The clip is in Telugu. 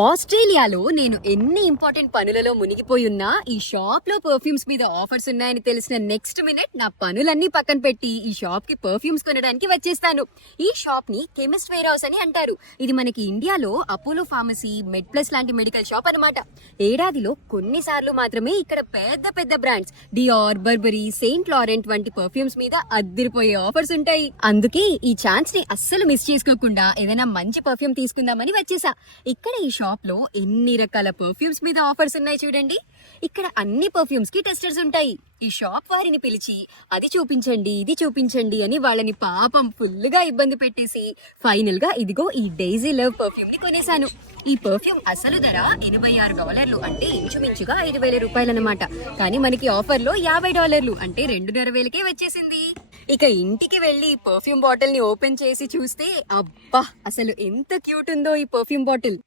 ఆస్ట్రేలియాలో నేను ఎన్ని ఇంపార్టెంట్ పనులలో మునిగిపోయి ఉన్నా ఈ షాప్ లో పర్ఫ్యూమ్స్ మీద ఆఫర్స్ ఉన్నాయని తెలిసిన నెక్స్ట్ మినిట్ నా పనులన్నీ పక్కన పెట్టి ఈ షాప్ కి పర్ఫ్యూమ్స్ కొనడానికి వచ్చేస్తాను. ఈ షాప్ ని కెమిస్ట్ వేర్ హౌస్ అని అంటారు. ఇది మనకి ఇండియాలో అపోలో ఫార్మసీ, మెడ్ ప్లస్ లాంటి మెడికల్ షాప్ అన్నమాట. ఏడాదిలో కొన్నిసార్లు మాత్రమే ఇక్కడ పెద్ద పెద్ద బ్రాండ్స్ డియార్, బర్బరీ, సెయింట్ లారెంట్ వంటి పర్ఫ్యూమ్స్ మీద అద్దిరిపోయే ఆఫర్స్ ఉంటాయి. అందుకే ఈ ఛాన్స్ ని అస్సలు మిస్ చేసుకోకుండా ఏదైనా మంచి పర్ఫ్యూమ్ తీసుకుందామని వచ్చేసా. ఇక్కడ ఈ షాప్ లో ఎన్ని రకాల పర్ఫ్యూమ్స్ మీద ఆఫర్స్ ఉన్నాయి చూడండి. ఇక్కడ అన్ని పర్ఫ్యూమ్స్ కి టెస్టర్స్ ఉంటాయి. ఈ షాప్ వారిని పిలిచి అది చూపించండి, ఇది చూపించండి అని వాళ్ళని పాపం ఫుల్ గా ఇబ్బంది పెట్టేసి ఫైనల్ గా ఇదిగో ఈ డైజీ లవ్ పర్ఫ్యూమ్ ని కొనేశాను. ఈ పర్ఫ్యూమ్ అసలు ధర $86 అంటే ఇంచుమించుగా 5,000 రూపాయలన్నమాట. కానీ మనకి ఆఫర్ లో $50 అంటే $2,500కే వచ్చేసింది. ఇక ఇంటికి వెళ్లి పర్ఫ్యూమ్ బాటిల్ ని ఓపెన్ చేసి చూస్తే అబ్బా అసలు ఎంత క్యూట్ ఉందో ఈ పర్ఫ్యూమ్ బాటిల్.